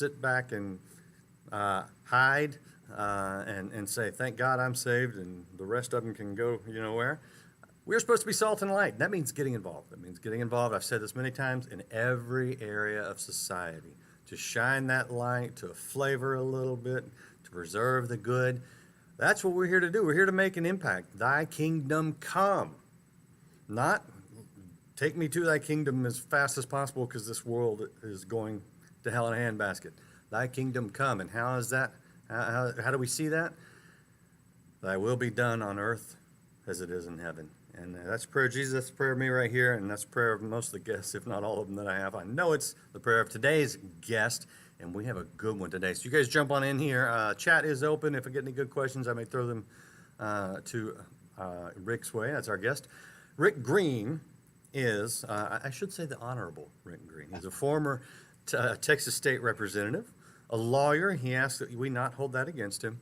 sit back and hide and say, thank God I'm saved, and the rest of them can go, you know where. We're supposed to be salt and light. That means getting involved. That means getting involved. I've said this many times, in every area of society, to shine that light, to flavor a little bit, to preserve the good. That's what we're here to do. We're here to make an impact. Thy kingdom come. Not take me to thy kingdom as fast as possible because this world is going to hell in a handbasket. Thy kingdom come. And how is that? How do we see that? Thy will be done on earth as it is in heaven. And that's prayer of Jesus, that's the prayer of me right here, and that's the prayer of most of the guests, if not all of them that I have. I know it's the prayer of today's guest, and we have a good one today. So you guys jump on in here. Chat is open. If I get any good questions, I may throw them to Rick's way. That's our guest. Rick Green is, I should say the Honorable Rick Green. He's a former Texas State Representative, a lawyer. He asked that we not hold that against him.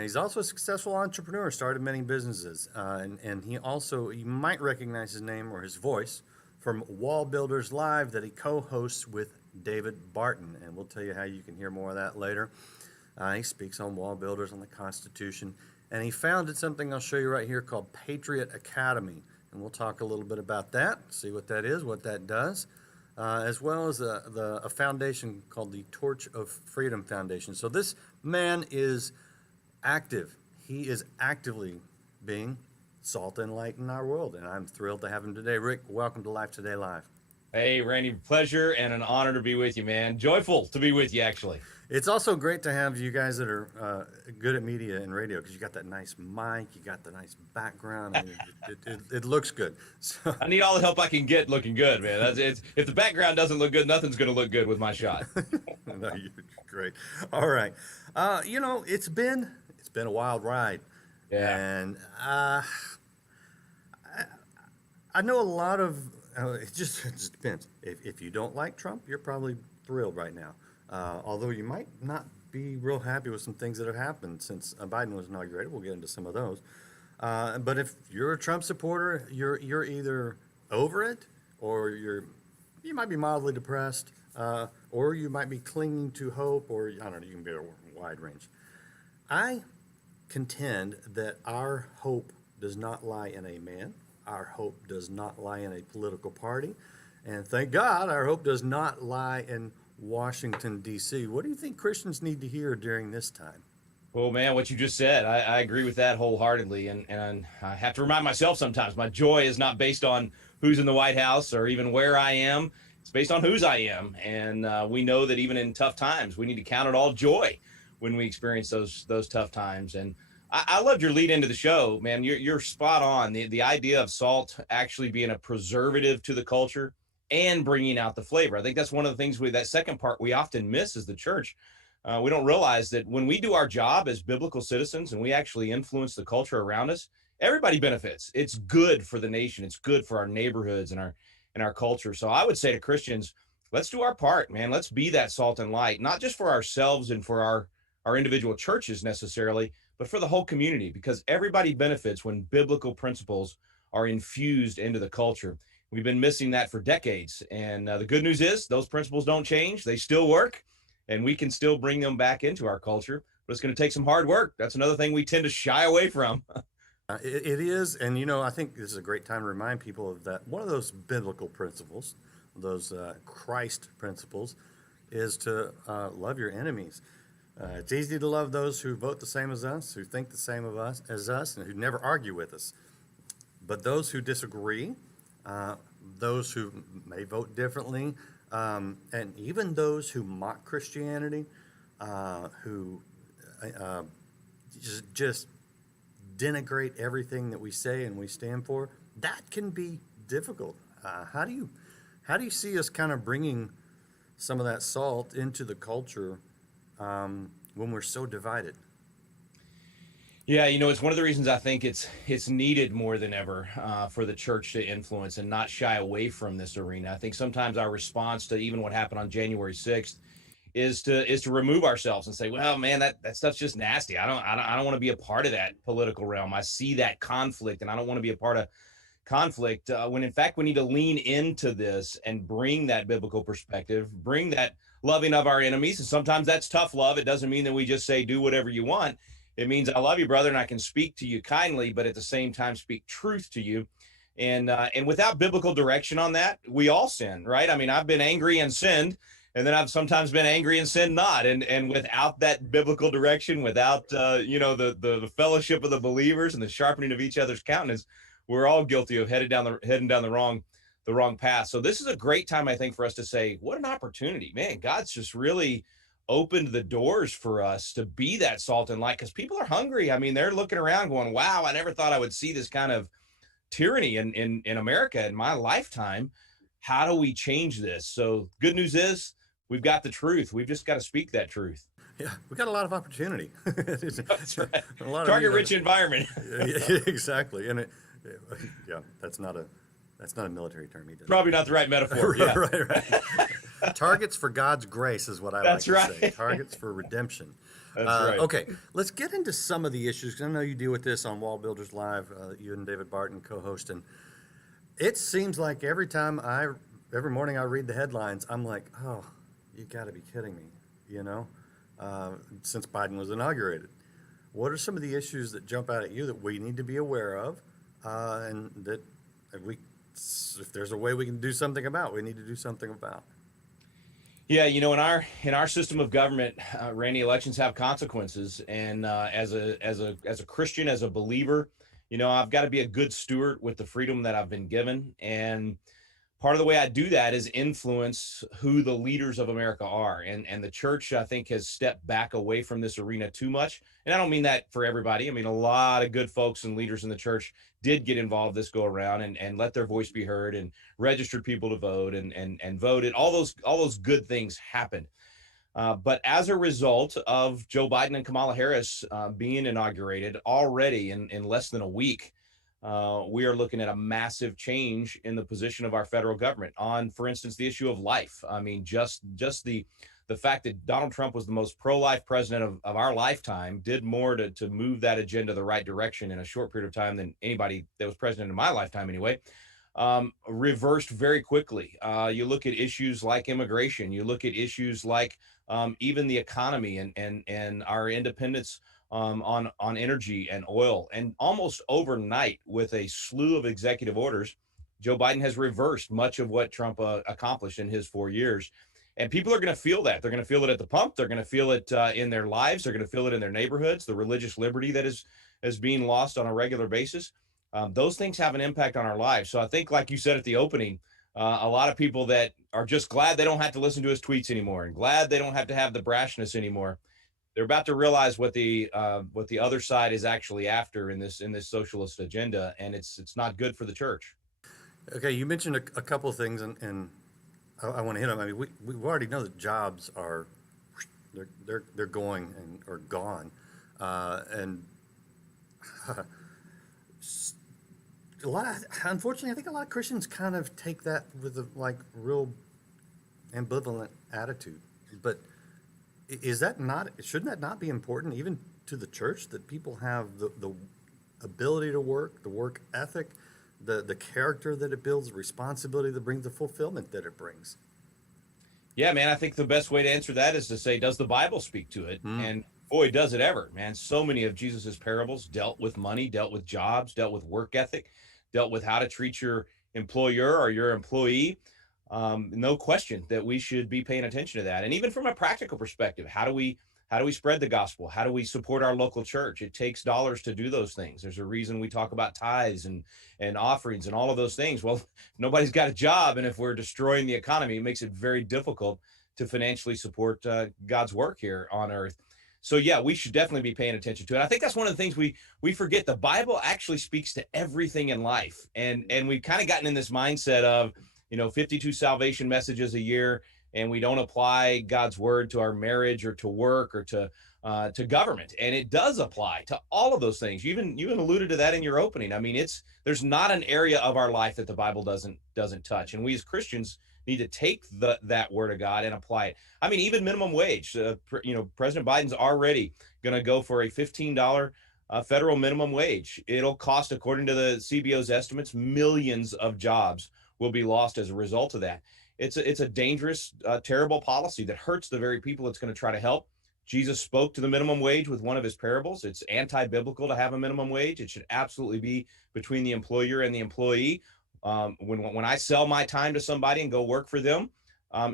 He's also a successful entrepreneur, started many businesses. And he also, you might recognize his name or his voice from Wallbuilders Live that he co-hosts with David Barton. And we'll tell you how you can hear more of that later. He speaks on Wallbuilders, on the Constitution. And he founded something I'll show you right here called Patriot Academy. And we'll talk a little bit about that, see what that is, what that does. As well as a foundation called the Torch of Freedom Foundation. So this man is active. He is actively being salt and light in our world, and I'm thrilled to have him today. Rick, welcome to Life Today Live. Hey, Randy, pleasure and an honor to be with you, man. Joyful to be with you, actually. It's also great to have you guys that are good at media and radio, because you got that nice mic, you got the nice background, and it looks good. So I need all the help I can get looking good, man. If the background doesn't look good, nothing's going to look good with my shot. No, you're great. All right. It's been a wild ride. Yeah. And I know a lot of, it just depends. If you don't like Trump, you're probably thrilled right now. Although you might not be real happy with some things that have happened since Biden was inaugurated. We'll get into some of those. But if you're a Trump supporter, you're either over it, or you might be mildly depressed, or you might be clinging to hope, or I don't know, you can be a wide range. I contend that our hope does not lie in a man. Our hope does not lie in a political party. And thank God our hope does not lie in Washington, D.C. What do you think Christians need to hear during this time? Well, man, what you just said, I agree with that wholeheartedly. And I have to remind myself sometimes, my joy is not based on who's in the White House or even where I am. It's based on whose I am. And we know that even in tough times, we need to count it all joy when we experience those tough times. And I loved your lead into the show, man. You're spot on. The idea of salt actually being a preservative to the culture and bringing out the flavor. I think that's one of the things that second part we often miss as the church. We don't realize that when we do our job as biblical citizens and we actually influence the culture around us, everybody benefits. It's good for the nation. It's good for our neighborhoods and our culture. So I would say to Christians, let's do our part, man. Let's be that salt and light, not just for ourselves and for our individual churches necessarily, but for the whole community, because everybody benefits when biblical principles are infused into the culture. We've been missing that for decades. And the good news is those principles don't change. They still work, and we can still bring them back into our culture. But it's going to take some hard work. That's another thing we tend to shy away from. It is. And, I think this is a great time to remind people of that. One of those biblical principles, those Christ principles, is to love your enemies. It's easy to love those who vote the same as us, who think the same as us, and who never argue with us. But those who disagree, those who may vote differently, and even those who mock Christianity, who just denigrate everything that we say and we stand for, that can be difficult. How do you see us kind of bringing some of that salt into the culture when we're so divided? Yeah, it's one of the reasons I think it's needed more than ever for the church to influence and not shy away from this arena. I think sometimes our response to even what happened on January 6th is to remove ourselves and say, well, man, that stuff's just nasty. I don't want to be a part of that political realm. I see that conflict, and I don't want to be a part of conflict. When in fact we need to lean into this and bring that biblical perspective, bring that loving of our enemies. And sometimes that's tough love. It doesn't mean that we just say, do whatever you want. It means I love you, brother, and I can speak to you kindly, but at the same time, speak truth to you. And without biblical direction on that, we all sin, right? I mean, I've been angry and sinned, and then I've sometimes been angry and sinned not. And without that biblical direction, without the fellowship of the believers and the sharpening of each other's countenance, we're all guilty of heading down the wrong path. So this is a great time, I think, for us to say, what an opportunity, man. God's just really opened the doors for us to be that salt and light, because people are hungry. I mean, they're looking around going, wow, I never thought I would see this kind of tyranny in America in my lifetime. How do we change this? So good news is we've got the truth. We've just got to speak that truth. Yeah, we got a lot of opportunity. That's right. A lot Target-rich environment. Exactly, and that's not a military term either. Probably not the right metaphor. Yeah. right. Targets for God's grace is what I That's like to right. say. Targets for redemption. That's right. Okay, let's get into some of the issues, because I know you deal with this on Wallbuilders Live. You and David Barton co-host, and it seems like every morning I read the headlines, I'm like, oh, you got to be kidding me, since Biden was inaugurated. What are some of the issues that jump out at you that we need to be aware of, and that if there's a way we can do something about, we need to do something about? Yeah, in our system of government, Randy, elections have consequences, and as a Christian, as a believer, I've got to be a good steward with the freedom that I've been given. And part of the way I do that is influence who the leaders of America are. And the church, I think, has stepped back away from this arena too much. And I don't mean that for everybody. I mean, a lot of good folks and leaders in the church did get involved this go around and let their voice be heard and registered people to vote and voted. All those good things happened. But as a result of Joe Biden and Kamala Harris being inaugurated already in less than a week, we are looking at a massive change in the position of our federal government on, for instance, the issue of life. I mean, just the fact that Donald Trump was the most pro-life president of our lifetime did more to move that agenda the right direction in a short period of time than anybody that was president in my lifetime anyway. Reversed very quickly. You look at issues like immigration, you look at issues like even the economy and our independence on energy and oil. And almost overnight, with a slew of executive orders, Joe Biden has reversed much of what Trump accomplished in his 4 years. And people are going to feel that. They're going to feel it at the pump. They're going to feel it in their lives. They're going to feel it in their neighborhoods, the religious liberty that is being lost on a regular basis. Those things have an impact on our lives. So I think, like you said at the opening, a lot of people that are just glad they don't have to listen to his tweets anymore and glad they don't have to have the brashness anymore. They're about to realize what the other side is actually after in this socialist agenda, and it's not good for the church. Okay, you mentioned a couple of things, and I want to hit them. I mean, we already know that jobs they're going and are gone, and unfortunately, I think a lot of Christians kind of take that with a real ambivalent attitude. But shouldn't that not be important even to the church, that people have the ability to work, the work ethic, the character that it builds, the responsibility that brings, the fulfillment that it brings? Yeah, man, I think the best way to answer that is to say, does the Bible speak to it? And boy, does it ever, man. So many of Jesus's parables dealt with money, dealt with jobs, dealt with work ethic, dealt with how to treat your employer or your employee. No question that we should be paying attention to that. And even from a practical perspective, how do we spread the gospel? How do we support our local church? It takes dollars to do those things. There's a reason we talk about tithes and offerings and all of those things. Well, if nobody's got a job, and if we're destroying the economy, it makes it very difficult to financially support God's work here on earth. So yeah, we should definitely be paying attention to it. I think that's one of the things we forget. The Bible actually speaks to everything in life. And we've kind of gotten in this mindset of, 52 salvation messages a year, and we don't apply God's word to our marriage or to work or to government. And it does apply to all of those things. You even alluded to that in your opening. I mean, there's not an area of our life that the Bible doesn't touch. And we as Christians need to take that word of God and apply it. I mean, even minimum wage. President Biden's already going to go for a $15 federal minimum wage. It'll cost, according to the CBO's estimates, millions of jobs will be lost as a result of that. it's a dangerous, terrible policy that hurts the very people it's going to try to help. Jesus spoke to the minimum wage with one of his parables. It's anti-biblical to have a minimum wage. It should absolutely be between the employer and the employee. When I sell my time to somebody and go work for them,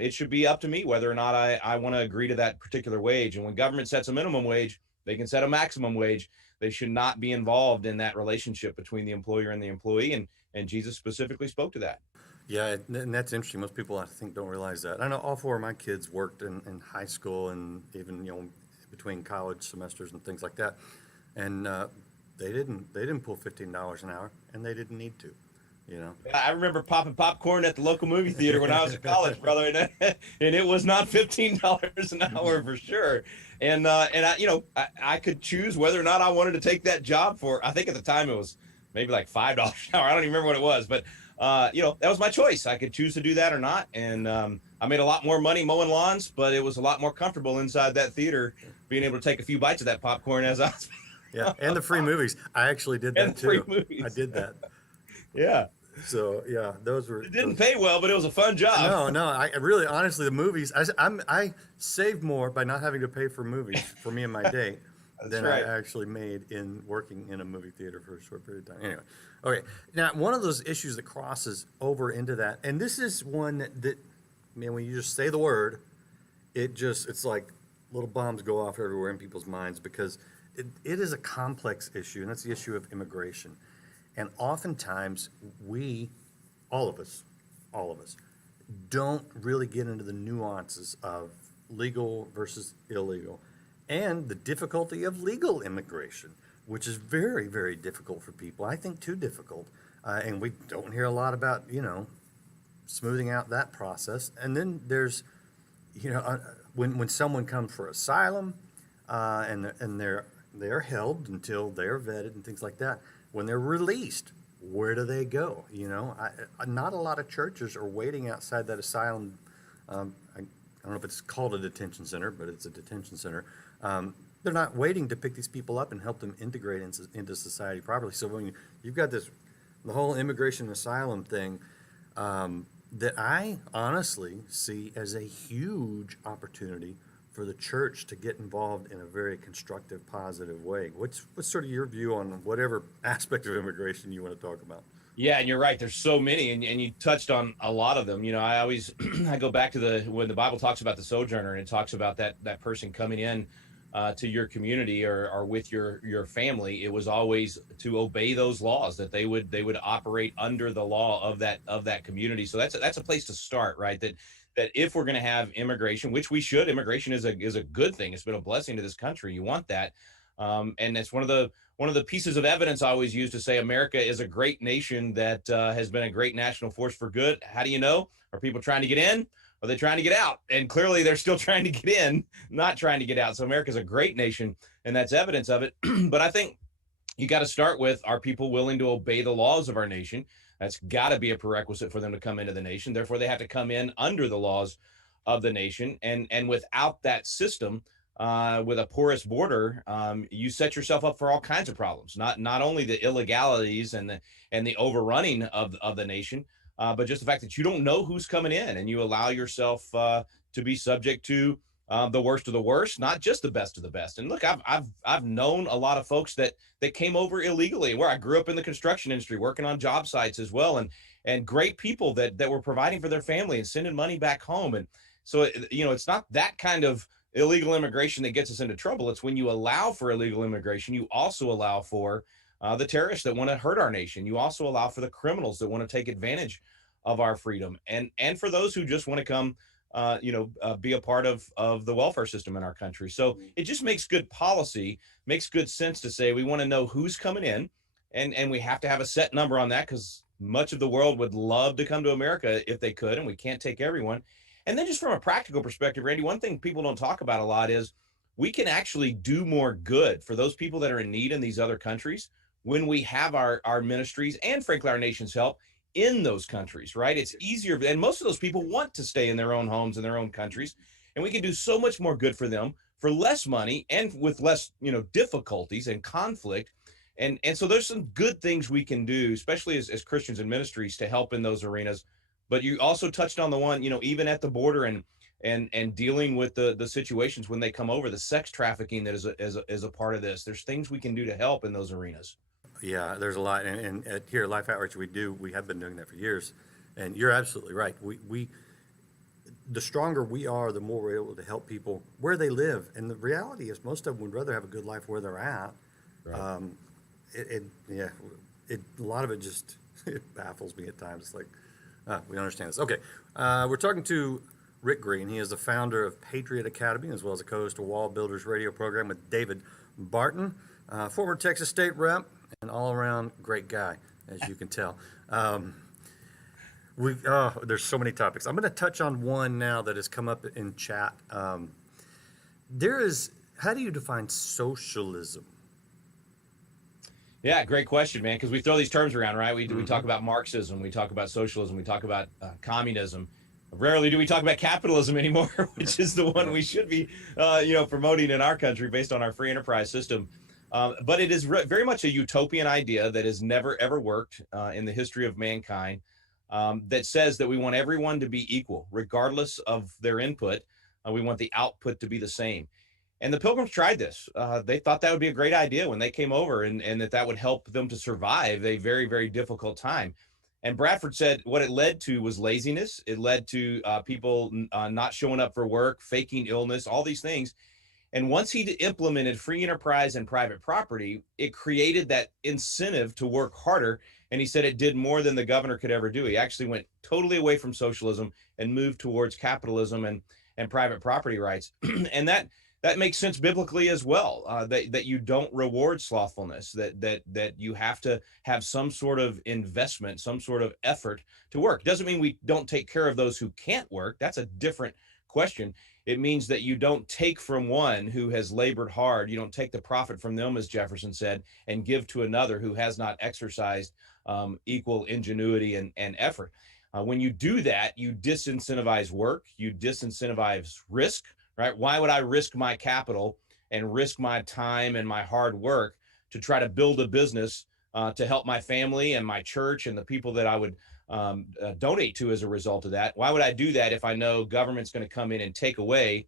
it should be up to me whether or not I want to agree to that particular wage. And when government sets a minimum wage, they can set a maximum wage. They should not be involved in that relationship between the employer and the employee. And Jesus specifically spoke to that. Yeah, and that's interesting. Most people, I think, don't realize that. I know all four of my kids worked in high school and even, between college semesters and things like that. And they didn't pull $15 an hour, and they didn't need to. I remember popping popcorn at the local movie theater when I was in college, brother, and it was not $15 an hour for sure. And I could choose whether or not I wanted to take that job for. I think at the time it was maybe like $5 an hour. I don't even remember what it was, but that was my choice. I could choose to do that or not. And I made a lot more money mowing lawns, but it was a lot more comfortable inside that theater, being able to take a few bites of that popcorn as I was. Yeah, and the free movies. I actually did that too. I did that. Yeah. So yeah, those were. It didn't pay well, but it was a fun job. No. I really, honestly, the movies. I saved more by not having to pay for movies for me and my date than right. I actually made in working in a movie theater for a short period of time. Anyway, okay. Now, one of those issues that crosses over into that, and this is one that when you just say the word, it's like little bombs go off everywhere in people's minds because it is a complex issue, and that's the issue of immigration. And oftentimes all of us, don't really get into the nuances of legal versus illegal and the difficulty of legal immigration, which is very, very difficult for people. I think too difficult. And we don't hear a lot about, smoothing out that process. And then there's, when someone comes for asylum and they're held until they're vetted and things like that. When they're released, where do they go? Not a lot of churches are waiting outside that asylum. I don't know if it's called a detention center, but it's a detention center. They're not waiting to pick these people up and help them integrate into society properly. So when you've got the whole immigration asylum thing, that I honestly see as a huge opportunity for the church to get involved in a very constructive, positive way. What's sort of your view on whatever aspect of immigration you want to talk about? Yeah, and you're right. There's so many, and you touched on a lot of them. I always I go back to when the Bible talks about the sojourner, and it talks about that person coming in to your community or with your family. It was always to obey those laws, that they would operate under the law of that community. So that's a place to start, right? That if we're going to have immigration, which we should, immigration is a good thing. It's been a blessing to this country. You want that. And it's one of the pieces of evidence I always use to say America is a great nation that has been a great national force for good. How do you know? Are people trying to get in? Are they trying to get out? And clearly they're still trying to get in, not trying to get out. So America is a great nation, and that's evidence of it. But I think you got to start with, are people willing to obey the laws of our nation? That's got to be a prerequisite for them to come into the nation. Therefore, they have to come in under the laws of the nation. And without that system, with a porous border, you set yourself up for all kinds of problems. Not only the illegalities and the overrunning of the nation, but just the fact that you don't know who's coming in, and you allow yourself to be subject to the worst of the worst, not just the best of the best. And look, I've known a lot of folks that came over illegally, where I grew up in the construction industry, working on job sites as well, and great people that were providing for their family and sending money back home. And so, it's not that kind of illegal immigration that gets us into trouble. It's when you allow for illegal immigration, you also allow for the terrorists that want to hurt our nation. You also allow for the criminals that want to take advantage of our freedom, and for those who just want to come be a part of the welfare system in our country. So it just makes good policy, makes good sense to say we want to know who's coming in, and we have to have a set number on that, because much of the world would love to come to America if they could, and we can't take everyone. And then just from a practical perspective, Randy, one thing people don't talk about a lot is we can actually do more good for those people that are in need in these other countries when we have our ministries and frankly our nation's help in those countries, right? It's easier, and most of those people want to stay in their own homes in their own countries, and we can do so much more good for them for less money and with less difficulties and conflict. And so there's some good things we can do, especially as Christians and ministries, to help in those arenas. But you also touched on the one, even at the border and dealing with the situations when they come over, the sex trafficking that is a part of this. There's things we can do to help in those arenas. Yeah, there's a lot, and at here at Life Outreach, we have been doing that for years, and you're absolutely right. The stronger we are, the more we're able to help people where they live, and the reality is most of them would rather have a good life where they're at. Right. Yeah, a lot of it just it baffles me at times. It's like, we don't understand this. Okay, we're talking to Rick Green. He is the founder of Patriot Academy, as well as a co-host of Wallbuilders radio program with David Barton, former Texas State rep, and all-around great guy, as you can tell. There's so many topics. I'm going to touch on one now that has come up in chat. How do you define socialism? Yeah, great question, man, because we throw these terms around, right? We talk about Marxism, we talk about socialism, we talk about communism. Rarely do we talk about capitalism anymore, which is the one we should be, promoting in our country based on our free enterprise system. But it is very much a utopian idea that has never, ever worked in the history of mankind, that says that we want everyone to be equal, regardless of their input. We want the output to be the same. And the Pilgrims tried this. They thought that would be a great idea when they came over, and that would help them to survive a very, very difficult time. And Bradford said what it led to was laziness. It led to people not showing up for work, faking illness, all these things. And once he implemented free enterprise and private property, it created that incentive to work harder. And he said it did more than the governor could ever do. He actually went totally away from socialism and moved towards capitalism and private property rights. And that makes sense biblically as well, that you don't reward slothfulness, that you have to have some sort of investment, some sort of effort to work. Doesn't mean we don't take care of those who can't work. That's a different question. It means that you don't take from one who has labored hard. You don't take the profit from them, as Jefferson said, and give to another who has not exercised equal ingenuity and effort. When you do that, you disincentivize work, you disincentivize risk, right? Why would I risk my capital and risk my time and my hard work to try to build a business to help my family and my church and the people that I would donate to as a result of that? Why would I do that if I know government's going to come in and take away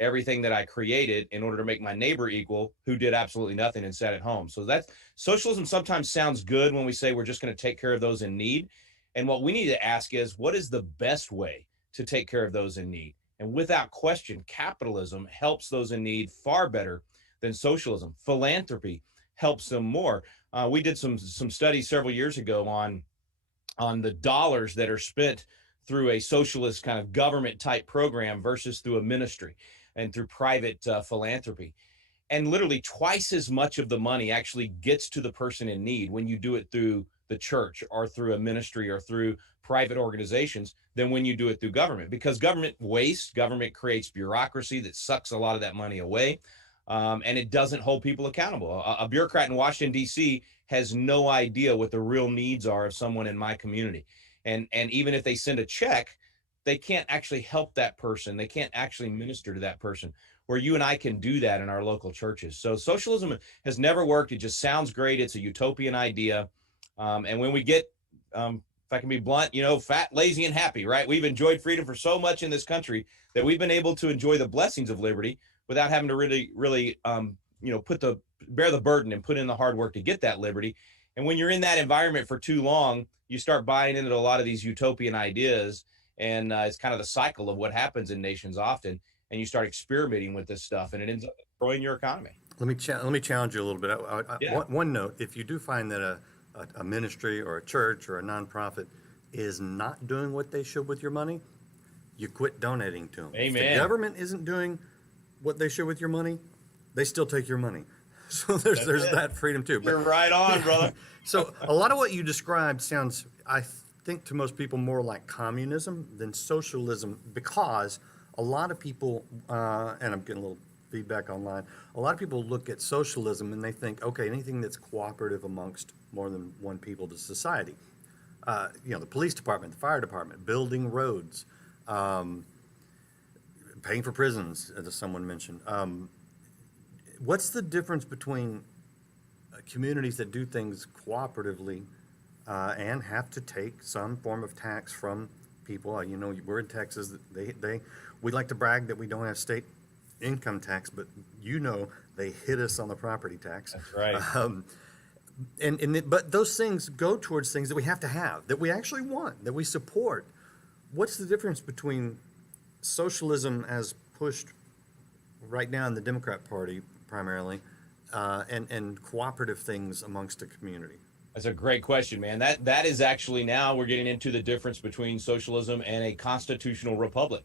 everything that I created in order to make my neighbor equal, who did absolutely nothing and sat at home? So that's socialism. Sometimes sounds good when we say we're just going to take care of those in need. And what we need to ask is, what is the best way to take care of those in need? And without question, capitalism helps those in need far better than socialism. Philanthropy helps them more. We did some studies several years ago on the dollars that are spent through a socialist kind of government type program versus through a ministry and through private philanthropy. And literally twice as much of the money actually gets to the person in need when you do it through the church or through a ministry or through private organizations than when you do it through government, because government wastes, government creates bureaucracy that sucks a lot of that money away. And it doesn't hold people accountable. A bureaucrat in Washington, D.C. has no idea what the real needs are of someone in my community. And even if they send a check, they can't actually help that person. They can't actually minister to that person, where you and I can do that in our local churches. So socialism has never worked. It just sounds great. It's a utopian idea. And when we get, if I can be blunt, fat, lazy, and happy, right? We've enjoyed freedom for so much in this country that we've been able to enjoy the blessings of liberty without having to really, bear the burden and put in the hard work to get that liberty. And when you're in that environment for too long, you start buying into a lot of these utopian ideas. And it's kind of the cycle of what happens in nations often. And you start experimenting with this stuff, and it ends up destroying your economy. Let me challenge you a little bit. Yeah. One note: if you do find that a ministry or a church or a nonprofit is not doing what they should with your money, you quit donating to them. Amen. If the government isn't doing what they should with your money, they still take your money. So there's that freedom too. You're right on, brother. So a lot of what you described sounds, I think, to most people more like communism than socialism, because a lot of people, and I'm getting a little feedback online, a lot of people look at socialism and they think, okay, anything that's cooperative amongst more than one people to society. The police department, the fire department, building roads, paying for prisons, as someone mentioned. What's the difference between communities that do things cooperatively and have to take some form of tax from people. You know, we're in Texas. We like to brag that we don't have state income tax, but you know, they hit us on the property tax. That's right. But those things go towards things that we have to have, that we actually want, that we support. What's the difference between socialism as pushed right now in the Democrat Party primarily, and cooperative things amongst the community? That's a great question, man. That is actually, now we're getting into the difference between socialism and a constitutional republic.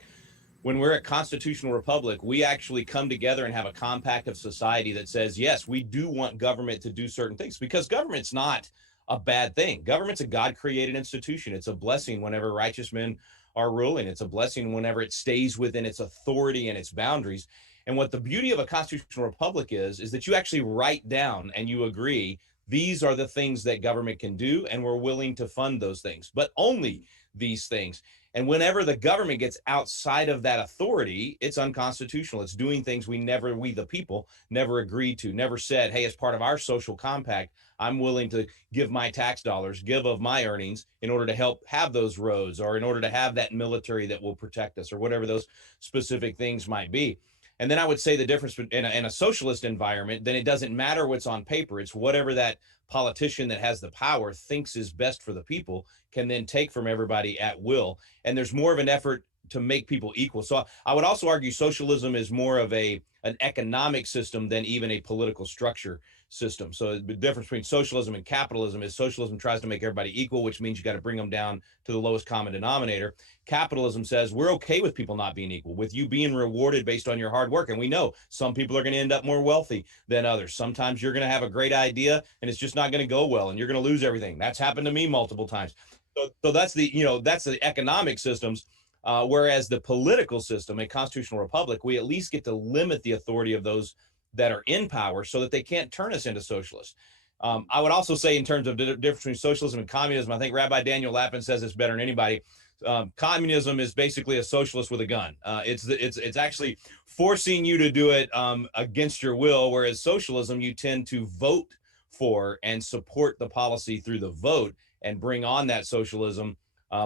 When we're a constitutional republic, we actually come together and have a compact of society that says, yes, we do want government to do certain things, because government's not a bad thing. Government's a God-created institution. It's a blessing whenever righteous men are ruling. It's a blessing whenever it stays within its authority and its boundaries. And what the beauty of a constitutional republic is that you actually write down and you agree, these are the things that government can do, and we're willing to fund those things, but only these things. And whenever the government gets outside of that authority, it's unconstitutional. It's doing things we the people, never agreed to, never said, hey, as part of our social compact, I'm willing to give my tax dollars, give of my earnings in order to help have those roads, or in order to have that military that will protect us, or whatever those specific things might be. And then I would say the difference in a socialist environment, then it doesn't matter what's on paper. It's whatever that politician that has the power thinks is best for the people can then take from everybody at will. And there's more of an effort to make people equal. So I would also argue socialism is more of an economic system than even a political structure system. So the difference between socialism and capitalism is socialism tries to make everybody equal, which means you got to bring them down to the lowest common denominator. Capitalism says we're okay with people not being equal, with you being rewarded based on your hard work. And we know some people are going to end up more wealthy than others. Sometimes you're going to have a great idea and it's just not going to go well, and you're going to lose everything. That's happened to me multiple times. So that's the economic systems. Whereas the political system, a constitutional republic, we at least get to limit the authority of those that are in power so that they can't turn us into socialists. I would also say, in terms of the difference between socialism and communism, I think Rabbi Daniel Lapin says this better than anybody. Communism is basically a socialist with a gun. It's actually forcing you to do it against your will, whereas socialism, you tend to vote for and support the policy through the vote and bring on that socialism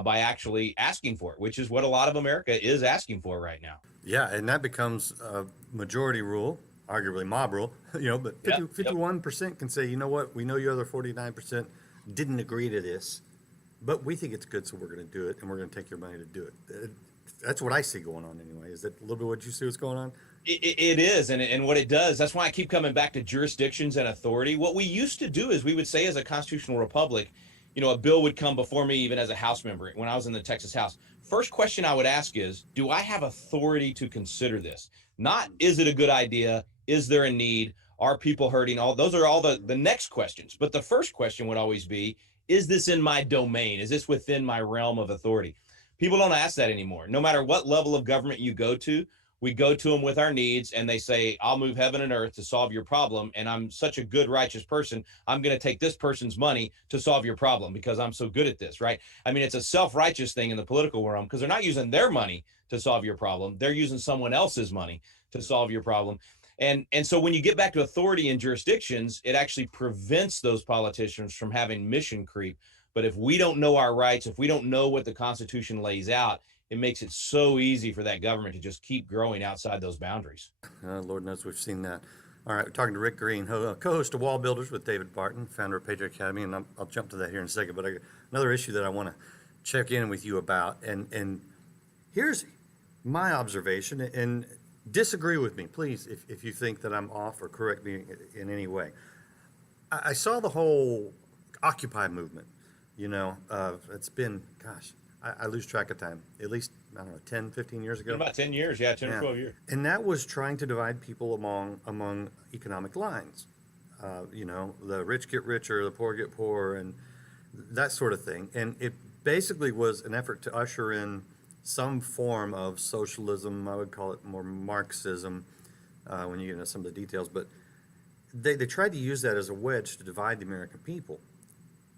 by actually asking for it, which is what a lot of America is asking for right now. Yeah, and that becomes a majority rule, arguably mob rule, but 51% can say, you know what, we know you other 49% didn't agree to this, but we think it's good, so we're going to do it, and we're going to take your money to do it. That's what I see going on anyway. Is that a little bit what you see what's going on? It is, and what it does, that's why I keep coming back to jurisdictions and authority. What we used to do is we would say, as a constitutional republic, a bill would come before me, even as a House member, when I was in the Texas House. First question I would ask is, do I have authority to consider this? Not, is it a good idea? Is there a need? Are people hurting? Those are all the next questions. But the first question would always be, is this in my domain? Is this within my realm of authority? People don't ask that anymore. No matter what level of government you go to, we go to them with our needs and they say, I'll move heaven and earth to solve your problem. And I'm such a good, righteous person. I'm going to take this person's money to solve your problem because I'm so good at this, right? I mean, it's a self-righteous thing in the political realm because they're not using their money to solve your problem. They're using someone else's money to solve your problem. And so when you get back to authority in jurisdictions, it actually prevents those politicians from having mission creep. But if we don't know our rights, if we don't know what the Constitution lays out, it makes it so easy for that government to just keep growing outside those boundaries. Lord knows we've seen that. All right, we're talking to Rick Green, co-host of Wallbuilders with David Barton, founder of Patriot Academy, and I'll jump to that here in a second. But another issue that I want to check in with you about, and here's my observation, and disagree with me, please, if you think that I'm off, or correct me in any way. I saw the whole Occupy movement. It's been, gosh, I lose track of time. At least, I don't know, 10, 15 years ago? About 10 years, 10 or 12 years. And that was trying to divide people among economic lines. The rich get richer, the poor get poorer, and that sort of thing. And it basically was an effort to usher in some form of socialism. I would call it more Marxism when you get into some of the details. But they tried to use that as a wedge to divide the American people.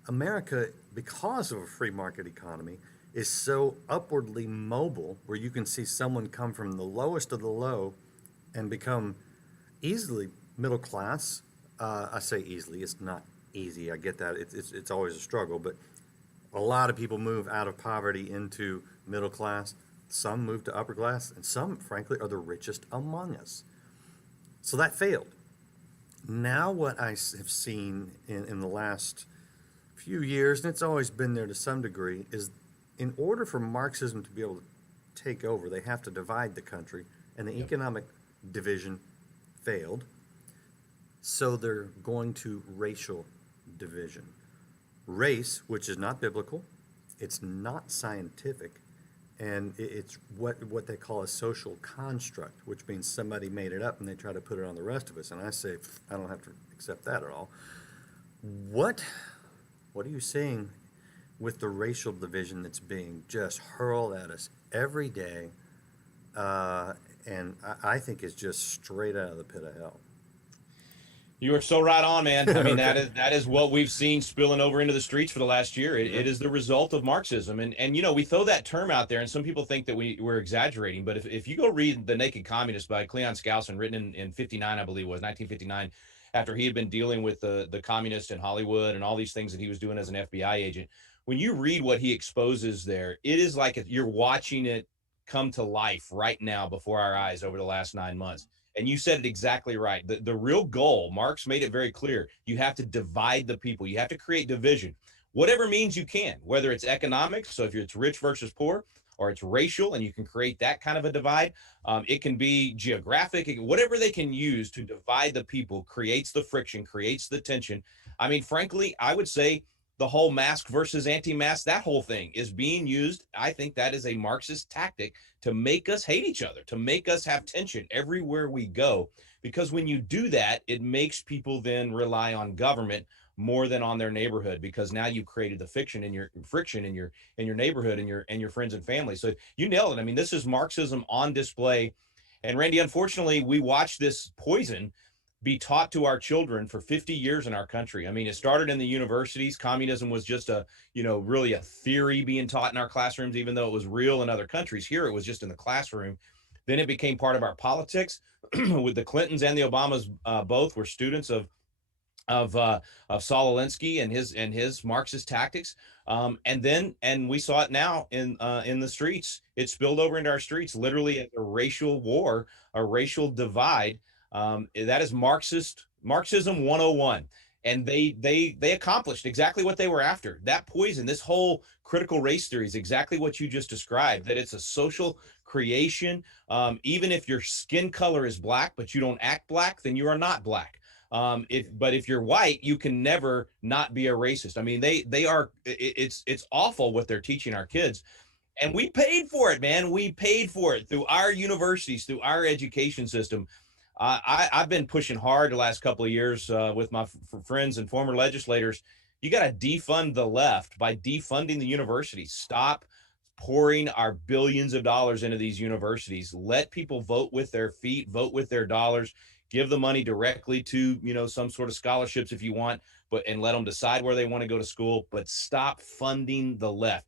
America, because of a free market economy, is so upwardly mobile, where you can see someone come from the lowest of the low and become easily middle class. I say easily, it's not easy, I get that, it's always a struggle, but A lot of people move out of poverty into middle class. Some move to upper class, and some, frankly, are the richest among us. So that failed. Now, what I have seen in the last few years, and it's always been there to some degree, is in order for Marxism to be able to take over, they have to divide the country, and the economic division failed. So they're going to racial division. Race, which is not biblical, it's not scientific, and it's what they call a social construct, which means somebody made it up and they try to put it on the rest of us. And I say, I don't have to accept that at all. What are you seeing with the racial division that's being just hurled at us every day, and I think is just straight out of the pit of hell? You are so right on, man. I mean, Okay. that is what we've seen spilling over into the streets for the last year. It is the result of Marxism. And you know, we throw that term out there, and some people think that we're exaggerating. But if you go read The Naked Communist by Cleon Skousen, written in 59, I believe it was 1959, after he had been dealing with the communists in Hollywood and all these things that he was doing as an FBI agent, when you read what he exposes there, it is like you're watching it come to life right now before our eyes over the last 9 months. And you said it exactly right. The real goal, Marx made it very clear. You have to divide the people. You have to create division, whatever means you can, whether it's economics. So if it's rich versus poor, or it's racial, and you can create that kind of a divide. It can be geographic, whatever they can use to divide the people creates the friction, creates the tension. I mean, frankly, I would say the whole mask versus anti-mask, that whole thing is being used. I think that is a Marxist tactic to make us hate each other, to make us have tension everywhere we go. Because when you do that, it makes people then rely on government more than on their neighborhood, because now you've created the friction in your neighborhood and your friends and family. So you nailed it. I mean, this is Marxism on display. And Randy, unfortunately, we watched this poison be taught to our children for 50 years in our country. I mean, it started in the universities. Communism was just really a theory being taught in our classrooms, even though it was real in other countries. Here, it was just in the classroom. Then it became part of our politics. With the Clintons and the Obamas, both were students of Saul Alinsky and his Marxist tactics. And we saw it now in the streets. It spilled over into our streets, literally as a racial war, a racial divide. That is Marxism 101. And they accomplished exactly what they were after. That poison, this whole critical race theory, is exactly what you just described, that it's a social creation. Even if your skin color is black, but you don't act black, then you are not black. But if you're white, you can never not be a racist. I mean, it's awful what they're teaching our kids. And we paid for it, man. We paid for it through our universities, through our education system. I've been pushing hard the last couple of years with my friends and former legislators. You got to defund the left by defunding the universities. Stop pouring our billions of dollars into these universities. Let people vote with their feet, vote with their dollars, give the money directly to, some sort of scholarships if you want, and let them decide where they want to go to school, but stop funding the left.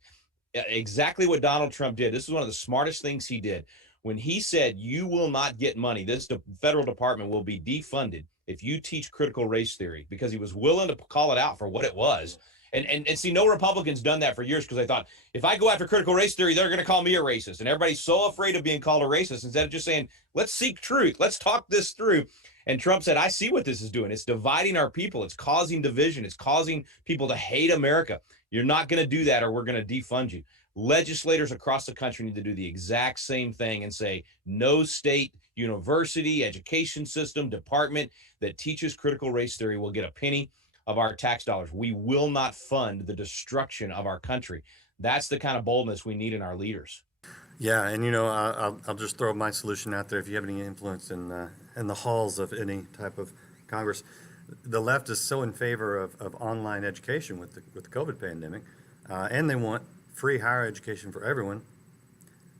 Exactly what Donald Trump did. This is one of the smartest things he did. When he said, you will not get money, this federal department will be defunded if you teach critical race theory, because he was willing to call it out for what it was. And see, no Republicans done that for years, because they thought, if I go after critical race theory, they're going to call me a racist. And everybody's so afraid of being called a racist, instead of just saying, let's seek truth. Let's talk this through. And Trump said, I see what this is doing. It's dividing our people. It's causing division. It's causing people to hate America. You're not going to do that, or we're going to defund you. Legislators across the country need to do the exact same thing and say, no state, university, education system, department that teaches critical race theory will get a penny of our tax dollars. We will not fund the destruction of our country. That's the kind of boldness we need in our leaders. Yeah, and I'll just throw my solution out there. If you have any influence in the halls of any type of Congress, the left is so in favor of online education with the COVID pandemic, and they want free higher education for everyone.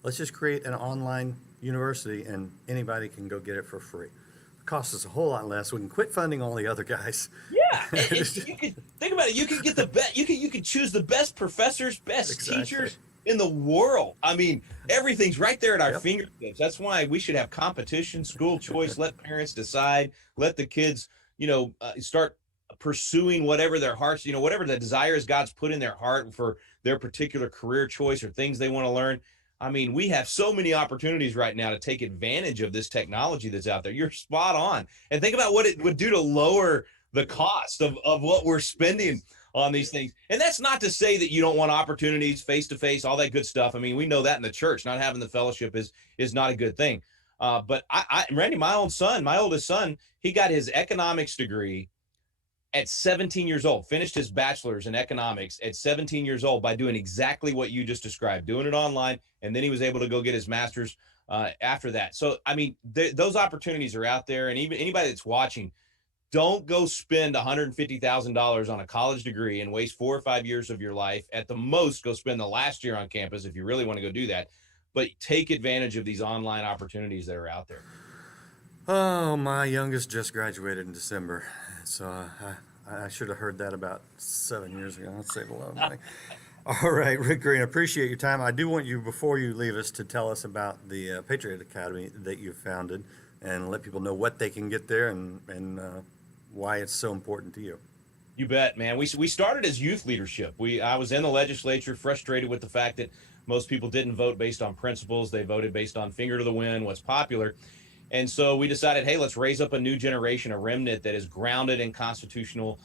Let's just create an online university, and anybody can go get it for free. It costs us a whole lot less. We can quit funding all the other guys. Yeah, you could think about it. You could get the best. You could choose the best professors, best Exactly. teachers in the world. I mean, everything's right there at our fingertips. That's why we should have competition, school choice. Let parents decide. Let the kids, start pursuing whatever their hearts, whatever the desires God's put in their heart for their particular career choice or things they want to learn. I mean, we have so many opportunities right now to take advantage of this technology that's out there. You're spot on. And think about what it would do to lower the cost of what we're spending on these things. And that's not to say that you don't want opportunities face to face, all that good stuff. I mean, we know that in the church, not having the fellowship is not a good thing. But Randy, my oldest son, he got his economics degree at 17 years old, finished his bachelor's in economics at 17 years old by doing exactly what you just described, doing it online. And then he was able to go get his master's after that. So, I mean, those opportunities are out there. And even anybody that's watching, don't go spend $150,000 on a college degree and waste 4 or 5 years of your life. At the most, go spend the last year on campus if you really want to go do that. But take advantage of these online opportunities that are out there. Oh, my youngest just graduated in December, so I should have heard that about 7 years ago. Let's save a lot of money. All right, Rick Green, I appreciate your time. I do want you, before you leave us, to tell us about the Patriot Academy that you founded and let people know what they can get there and why it's so important to you. You bet, man. We started as youth leadership. I was in the legislature, frustrated with the fact that most people didn't vote based on principles. They voted based on finger to the wind, what's popular. And so we decided, hey, let's raise up a new generation, a remnant that is grounded in constitutional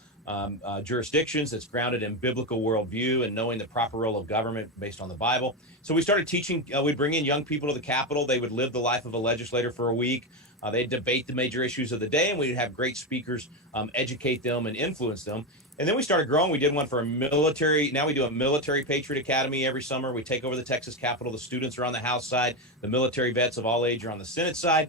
jurisdictions, that's grounded in biblical worldview and knowing the proper role of government based on the Bible. So we started teaching. We'd bring in young people to the Capitol. They would live the life of a legislator for a week. They'd debate the major issues of the day, and we'd have great speakers educate them and influence them. And then we started growing. We did one for a military. Now we do a military Patriot Academy every summer. We take over the Texas Capitol. The students are on the House side. The military vets of all age are on the Senate side.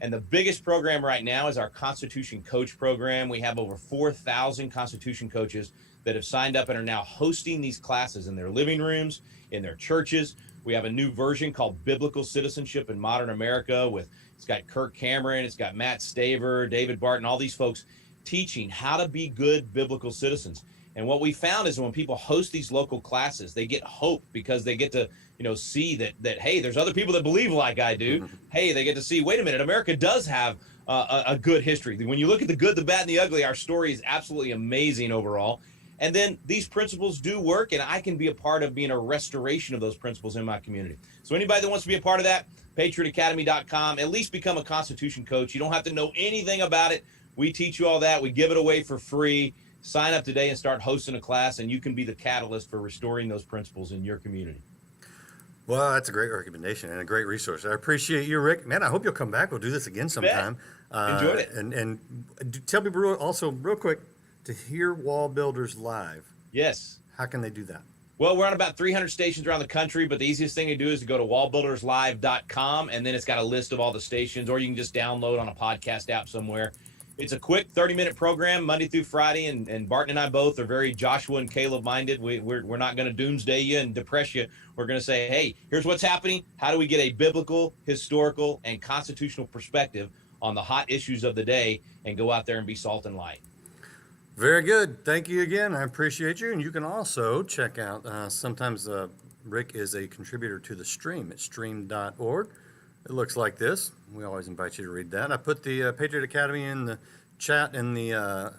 And the biggest program right now is our Constitution Coach program. We have over 4,000 Constitution coaches that have signed up and are now hosting these classes in their living rooms, in their churches. We have a new version called Biblical Citizenship in Modern America it's got Kirk Cameron, it's got Matt Staver, David Barton, all these folks teaching how to be good biblical citizens. And what we found is when people host these local classes, they get hope because they get to, see that, hey, there's other people that believe like I do. Hey, they get to see, wait a minute, America does have a good history. When you look at the good, the bad, and the ugly, our story is absolutely amazing overall. And then these principles do work, and I can be a part of being a restoration of those principles in my community. So anybody that wants to be a part of that, patriotacademy.com, at least become a Constitution coach. You don't have to know anything about it. We teach you all that. We give it away for free. Sign up today and start hosting a class, and you can be the catalyst for restoring those principles in your community. Well, that's a great recommendation and a great resource. I appreciate you, Rick. Man, I hope you'll come back. We'll do this again sometime. Enjoyed it. And tell people also real quick, to hear Wallbuilders live. Yes. How can they do that? Well, we're on about 300 stations around the country, but the easiest thing to do is to go to wallbuilderslive.com, and then it's got a list of all the stations, or you can just download on a podcast app somewhere. It's a quick 30-minute program, Monday through Friday, and Barton and I both are very Joshua and Caleb minded. We're not going to doomsday you and depress you. We're going to say, hey, here's what's happening. How do we get a biblical, historical, and constitutional perspective on the hot issues of the day and go out there and be salt and light? Very good. Thank you again. I appreciate you. And you can also check out, sometimes Rick is a contributor to the stream at stream.org. It looks like this. We always invite you to read that. I put the Patriot Academy in the chat, in the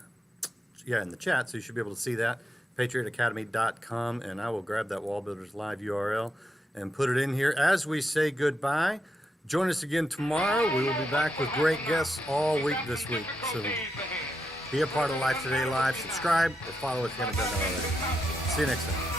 chat, so you should be able to see that, patriotacademy.com, and I will grab that Wallbuilders Live URL and put it in here as we say goodbye. Join us again tomorrow. We will be back with great guests all week this week. So be a part of Life Today Live. Subscribe or follow if you haven't done that already. See you next time.